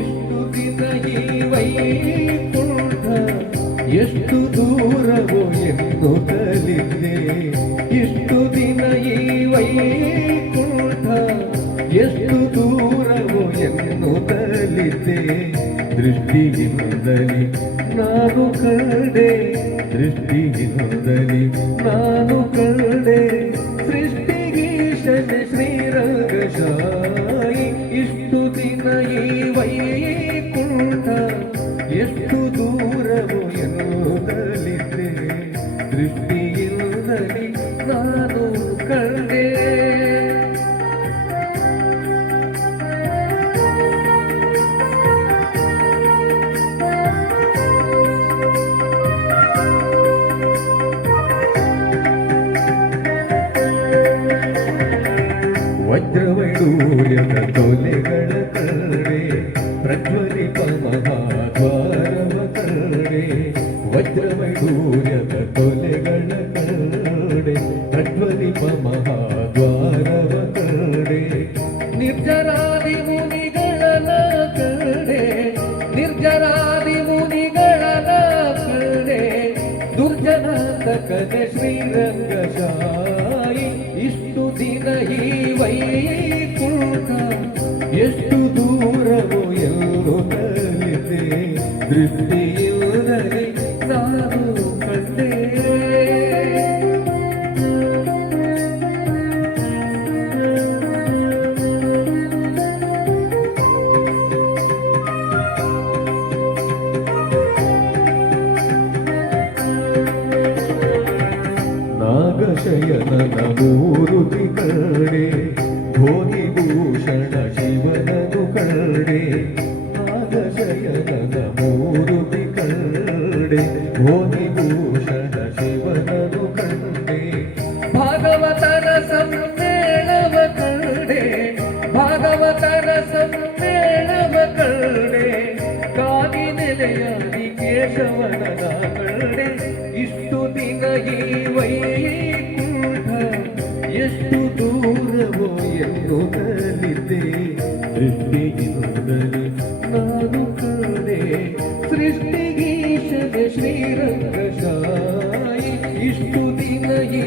ಇಷ್ಟು ದಿನ ಈ ವೈಕುಂಠ ಎಷ್ಟು ದೂರವೋ ಎನ್ನುತ್ತಲಿದ್ದೆ ಇಷ್ಟು ದಿನ ಈ ವೈಕುಂಠ ಎಷ್ಟು ದೂರವೋ ಎನ್ನುತ್ತಲಿದ್ದೆ ದೃಷ್ಟಿಯಿಂದಲಿ ನಾನು ಕಂಡೆ ದೃಷ್ಟಿಯಿಂದಲಿ ನಾನು ಕಂಡೆ ಸೂರ್ಯನ ತೊಲೆಗಳ ಕರೆ ಪ್ರಜ್ವಲಿಪ ಮಹಾದ್ವಾರವ ಕರೆ ವಜ್ರಮೂರ್ಯದ ತೊಲೆಗಳ ಕರೆ ಪ್ರಜ್ವಲಿಪ ಮಹಾದ್ವಾರವ ಕರೆ ನಿರ್ಜರಾದಿ ಮುನಿಗಳ ಕರೆ ನಿರ್ಜರಾದಿ ಮುನಿಗಳ ಕರೆ ದುರ್ಜನಾಂತಕದ ಶ್ರೀರಂಗ ಶಾಯಿ ಇಷ್ಟು ದಿನ ಈ ವೈ ದೃಷ್ಟಿಯಿಲ್ಲದೆ ನಾನು ಕಂಡೆ ನಾಗಶಯನನ ಮೂರುತಿ ಕಡೆ ಕಡೆ ಭೋಗಿಭೂಷಣ ಶಿವನನು ಕಂಡೆ. ಭಾಗವತನ ಸಮ್ಮೇಳವ ಕಂಡೆ. ಭಾಗವತನ ಸಮ್ಮೇಳವ ಕಂಡೆ. ನೆಲೆಯಾಗಿ ಕೇಶವನ ಕಂಡೆ ಇಷ್ಟು ದಿನ ಈ ವೈಕುಂಠ ಎಷ್ಟು ഇഷ്ടു ദിനയേ